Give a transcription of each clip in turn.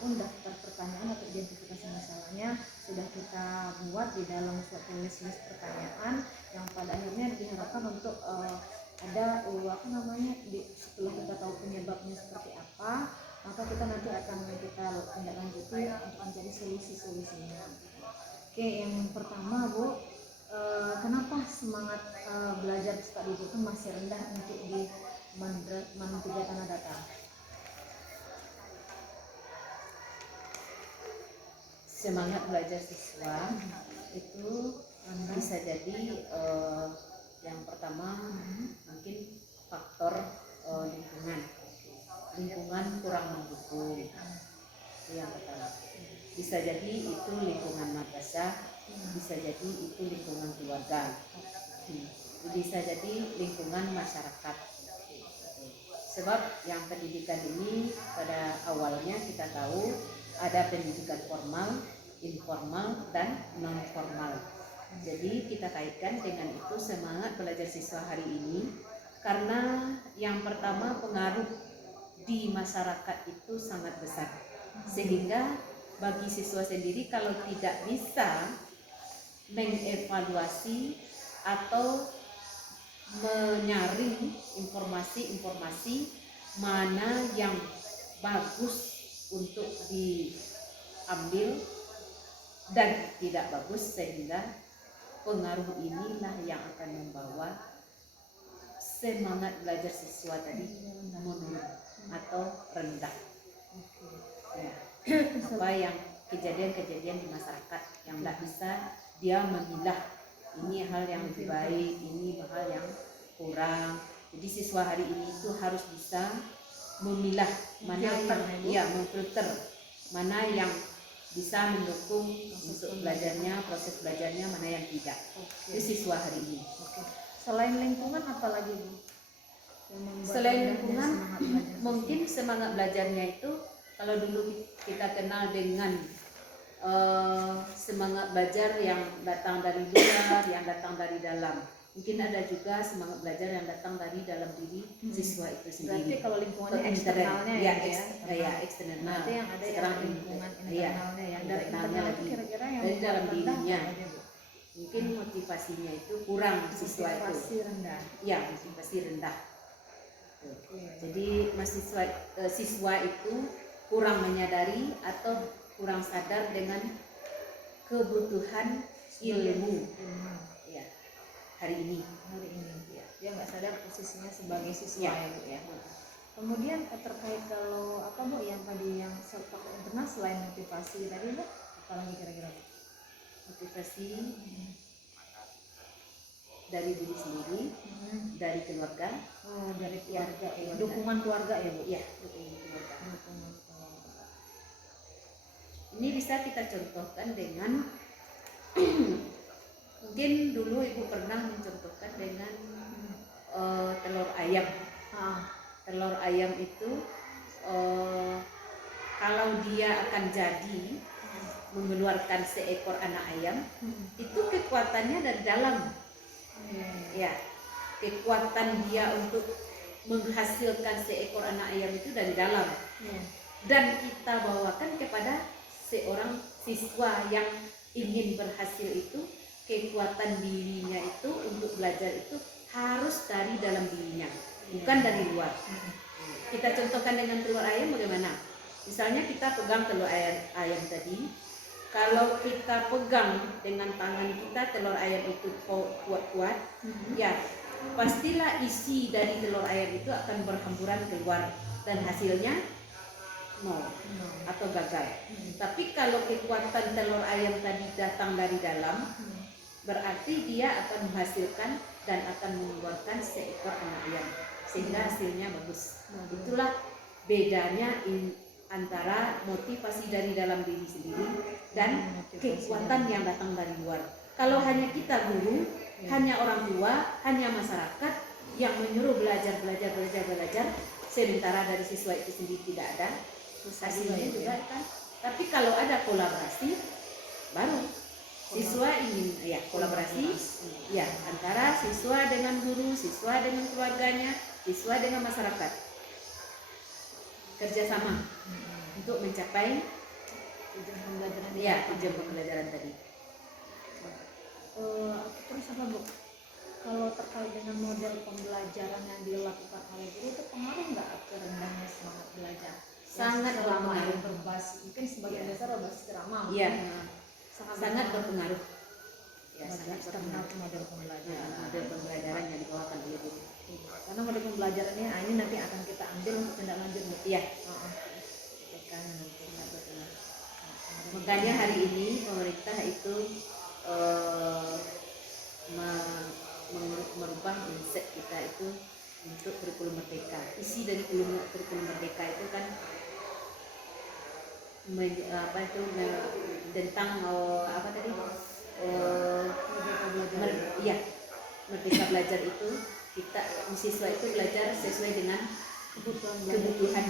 pun daftar pertanyaan atau identifikasi masalahnya sudah kita buat di dalam suatu list pertanyaan yang pada akhirnya diharapkan untuk ada setelah kita tahu penyebabnya seperti apa, maka kita nanti akan kita tindak lanjuti untuk mencari solusinya. Oke, yang pertama Bu, kenapa semangat belajar siswa didik itu masih rendah untuk di Man 3 Tanah Datar? Semangat belajar siswa itu bisa jadi yang pertama mungkin faktor lingkungan kurang mendukung, itu yang pertama. Bisa jadi itu lingkungan madrasah, bisa jadi itu lingkungan keluarga, bisa jadi lingkungan masyarakat. Sebab yang pendidikan ini pada awalnya kita tahu ada pendidikan formal, informal, dan non formal. Jadi kita kaitkan dengan itu semangat belajar siswa hari ini, karena yang pertama pengaruh di masyarakat itu sangat besar, sehingga bagi siswa sendiri kalau tidak bisa mengevaluasi atau menyaring informasi-informasi mana yang bagus untuk diambil dan tidak bagus, sehingga pengaruh inilah yang akan membawa semangat belajar siswa tadi menurun atau rendah. Ya. Apa yang kejadian-kejadian di masyarakat yang tidak bisa dia memilah ini hal yang lebih baik, ini hal yang kurang. Jadi siswa hari ini itu harus bisa memilah mana yang memfilter mana yang bisa mendukung untuk belajarnya, proses belajarnya, mana yang tidak. Itu siswa hari ini. Selain lingkungan apa lagi Bu? Selain lingkungan mungkin semangat belajarnya itu kalau dulu kita kenal dengan semangat belajar yang datang dari luar, yang datang dari dalam. Mungkin ada juga semangat belajar yang datang dari dalam diri siswa itu sendiri. Berarti kalau lingkungannya eksternalnya eksternal. Berarti yang ada yang lingkungan internalnya ya. Dari internal itu kira-kira yang dari dalam dirinya. Mungkin motivasinya itu kurang siswa itu. Motivasi rendah. Ya, motivasi rendah. Jadi siswa itu kurang menyadari atau kurang sadar dengan kebutuhan ilmu ya hari ini ya. Dia nggak sadar posisinya sebagai siswa ya Bu ya. Kemudian terkait kalau apa Bu yang tadi yang faktor internal selain motivasi tadi Bu, apalagi kira-kira motivasi dari diri sendiri, dari keluarga, dari keluarga ya. Dukungan keluarga ya Bu ya, dukungan keluarga. Ini bisa kita contohkan dengan mungkin dulu Ibu pernah mencontohkan dengan telur ayam. Telur ayam itu kalau dia akan jadi mengeluarkan seekor anak ayam, itu kekuatannya dari dalam. Ya, kekuatan dia untuk menghasilkan seekor anak ayam itu dari dalam. Dan kita bawakan kepada seorang siswa yang ingin berhasil itu, kekuatan dirinya itu untuk belajar itu harus dari dalam dirinya, bukan dari luar. Kita contohkan dengan telur ayam bagaimana? Misalnya kita pegang telur ayam tadi, kalau kita pegang dengan tangan kita telur ayam itu kuat-kuat, ya pastilah isi dari telur ayam itu akan berhamburan keluar dan hasilnya nol atau gagal. Tapi kalau kekuatan telur ayam tadi datang dari dalam, berarti dia akan menghasilkan dan akan mengeluarkan seekor anak ayam sehingga hasilnya bagus. Itulah bedanya antara motivasi dari dalam diri sendiri dan kekuatan yang datang dari luar. Kalau hanya kita guru, hanya orang tua, hanya masyarakat yang menyuruh belajar, sementara dari siswa itu sendiri tidak ada hasilnya juga kan. Tapi kalau ada kolaborasi, baru siswa ingin kolaborasi ya antara siswa dengan guru, siswa dengan keluarganya, siswa dengan masyarakat, kerjasama untuk mencapai tujuan pembelajaran tujuan pembelajaran tadi. Terus apa Bu? Kalau terkait dengan model pembelajaran yang dilakukan oleh guru itu pengaruh nggak ke rendahnya semangat belajar? Sangat Selama berpengaruh. ini berbasis, mungkin sebagian besar berbasis ceramah. Iya, sangat berpengaruh. Ya, Model sangat eksternal berpengaruh. model pembelajaran. Model pembelajaran yang dibawakan oleh guru. Karena model pembelajarannya ini nanti akan kita ambil untuk tindak lanjut Bu. Iya. Sangat berpengaruh. Makanya hari ini pemerintah itu merubah mindset kita itu untuk kurikulum merdeka. Isi dari kurikulum merdeka itu kan tentang merdeka belajar itu kita siswa itu belajar sesuai dengan kebutuhan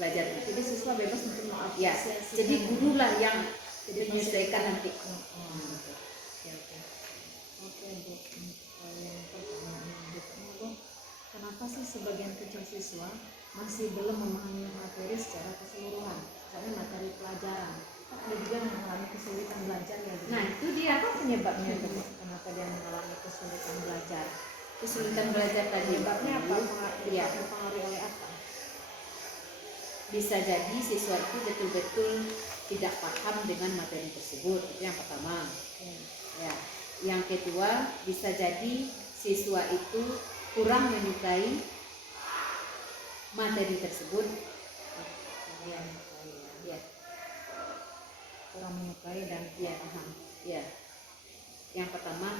belajar. Jadi siswa bebas untuk mengapresiasi. Jadi guru lah yang menyesuaikan nanti. Oke Bu, yang pertanyaan berikutnya Bu, kenapa sih sebagian kecil siswa masih belum memahami materi secara keseluruhan, misalnya materi pelajaran? Kan ada juga yang mengalami kesulitan belajar ya Bu. Nah itu dia, apa penyebabnya itu Bu? Kenapa dia mengalami kesulitan belajar? Kesulitan belajar tadi Penyebabnya apa? Iya. Dipengaruhi oleh apa? Bisa jadi siswa itu betul-betul tidak paham dengan materi tersebut, itu yang pertama. Ya. Yang kedua, bisa jadi siswa itu kurang menyukai materi tersebut. Ya. Kurang menyukai dan tidak paham. Ya. Yang pertama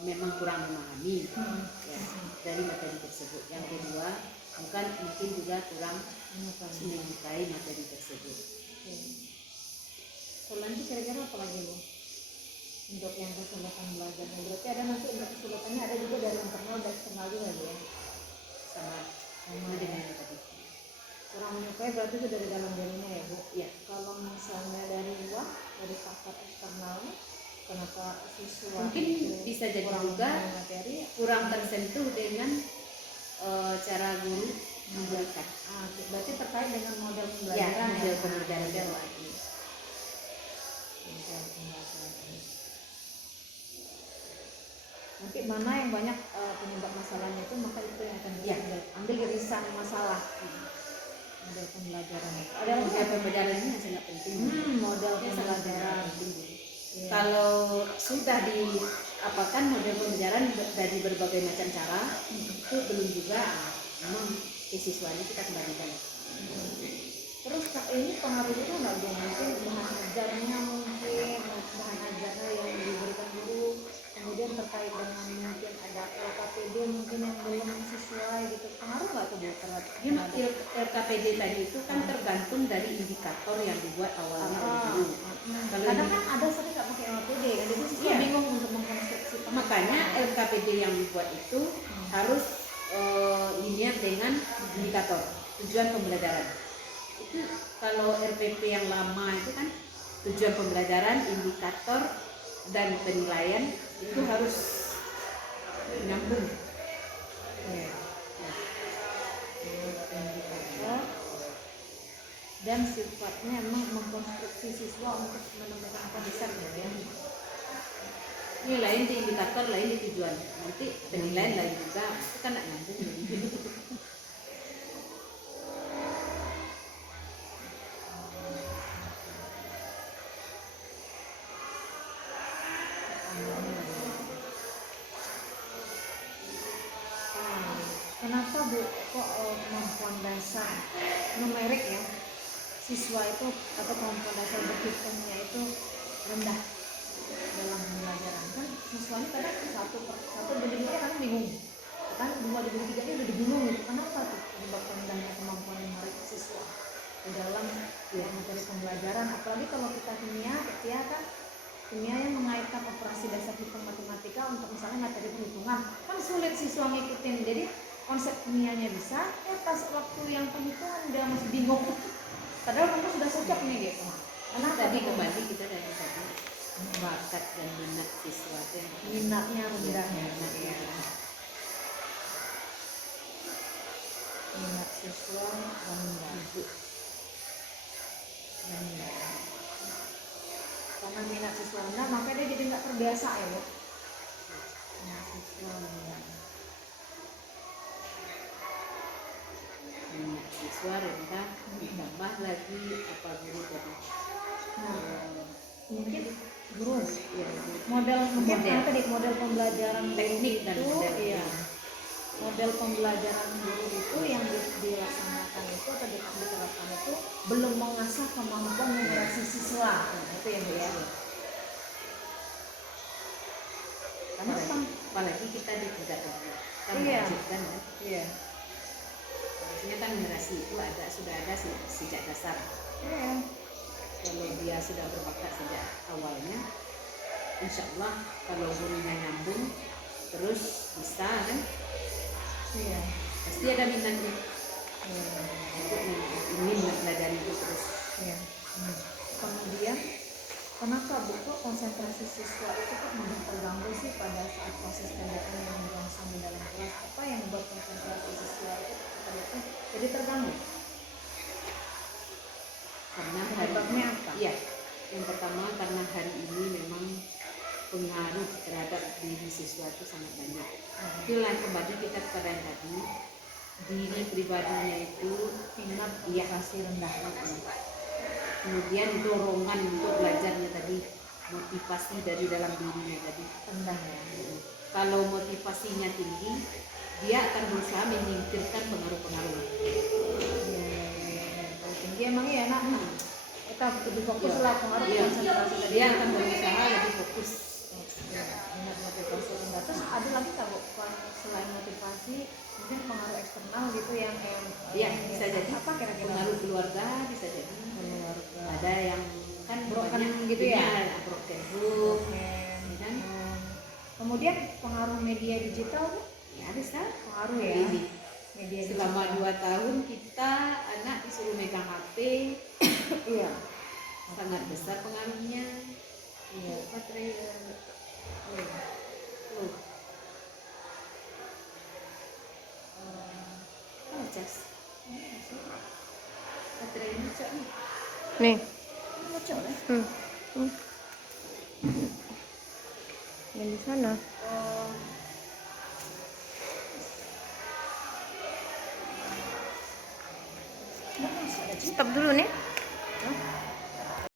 memang kurang memahami dari materi tersebut. Yang kedua, mungkin juga kurang menyukai materi tersebut. Selain itu kira-kira apa lagi Bu? Untuk yang kesulitan belajar, berarti ada nanti untuk kesulitannya ada juga dari internal dan eksternal juga Bu ya? Sama dengan yang tadi. Kurang menyukai berarti itu dari dalam dirinya ya Bu? Ya. Kalau misalnya dari luar, dari faktor eksternalnya, kenapa siswa mungkin bisa jadi juga materi, kurang tersentuh dengan cara guru memberikan. Berarti terkait dengan model pembelajaran Ya, model ya? pembelajaran lagi. Nanti mana yang banyak penyebab masalahnya itu, maka itu yang akan kita ambil irisan masalah. Model pembelajaran. Ada model pembelajaran ini sangat penting. Model pembelajaran. Ya. Kalau sudah diapakan model pembelajaran dari berbagai macam cara, itu belum juga memang ke siswanya kita kembalikan. Terus ini pengaruhnya nggak Bu? Mungkin bahan ajarnya, yang diberikan guru, kemudian terkait dengan mungkin ada LKPD mungkin yang belum sesuai gitu, pengaruh nggak tuh Bu? LKPD tadi itu kan tergantung dari indikator yang dibuat awalnya oleh guru. Kadang kan ada sering nggak pakai LKPD kan, jadi siswa bingung untuk mengkonstruksi. Makanya LKPD yang dibuat itu harus linear dengan indikator tujuan pembelajaran. Itu kalau RPP yang lama itu kan tujuan pembelajaran, indikator dan penilaian itu harus nyambung. Indikator dan sifatnya memang mengkonstruksi siswa untuk menemukan konsep ya. Ini lain di indikator, lain di tujuan. Nanti penilaian lain juga, itu kan nggak nyambung. Kenapa Bu kok kemampuan dasar numerik ya siswa itu atau kemampuan dasar berhitungnya itu rendah dalam pembelajaran? Kan siswanya kadang satu berdirinya kadang bingung, kan 2 dibagi 3 udah bingung gitu. Kenapa tuh penyebab rendahnya kemampuan numerik siswa di dalam materi pembelajaran? Apalagi kalau kita kimia kan kimia yang mengaitkan operasi dasar hitung matematika untuk misalnya materi perhitungan, kan sulit siswa ngikutin. Jadi konsep kimianya bisa, pas waktu yang perhitungan dia masih bingung. Padahal kamu sudah cocok nih gitu. Karena tadi kembali kita dari tadi bakat dan minat siswa itu yang minatnya rendah ya. Minat siswa rendah. Karena minat siswa rendah, makanya dia jadi nggak terbiasa ya Bu. Minat siswa rendah. Minat siswa rendah, ditambah lagi apa guru tadi. Nah, mungkin guru Ya, model mungkin Model. tadi model pembelajaran Teknik dan itu, model. iya, model pembelajaran guru itu yang dilaksanakan itu atau diterapkan itu belum mengasah kemampuan numerasi siswa. Nah, itu yang dia. Karena apalagi kita di tingkat dua kan Iya. wajibkan kan. iya, Harusnya kan numerasi itu sudah ada sejak dasar. iya, Kalau dia sudah berbakat sejak awalnya, insya Allah kalau gurunya nyambung terus bisa kan, iya. pasti ada minatnya untuk ingin mempelajari itu terus. Iya. Kemudian kenapa Bu kok konsentrasi siswa itu kok mudah terganggu sih pada saat proses pendidikan yang berlangsung di dalam kelas? Apa yang membuat konsentrasi siswa itu jadi terganggu? Karena Penyebabnya apa? Iya, yang pertama karena hari ini memang pengaruh terhadap diri siswa itu sangat banyak. Itulah kembali kita kepada yang tadi, diri pribadinya itu Minat iya motivasi rendah. kemudian dorongan untuk belajarnya tadi, motivasi dari dalam dirinya tadi Rendah ya. kalau motivasinya tinggi, dia akan berusaha menyingkirkan pengaruh-pengaruh. Kalau tinggi emang iya nak. Kita lebih fokus Iya. lah pengaruh Iya. konsentrasi tadi. Dia akan berusaha lebih fokus. Minat motivasi rendah. Terus ada lagi nggak Bu selain motivasi mungkin pengaruh eksternal gitu yang Iya, bisa jadi apa kira-kira? pengaruh keluarga, bisa jadi Keluarga. ada yang kan Broken banyak gitu ya? broken home, Oke. kan? Kemudian pengaruh media digital Bu? Ya bisa Pengaruh ya. ini. Media Selama digital. 2 tahun kita anak disuruh megang HP, Iya. sangat besar pengaruhnya. Iya. Baterai oh, cas. Baterainya cok nih. Nih. Bocor ya? Yang di sana. Nggak masuk ada Stop dulu nih. Hah?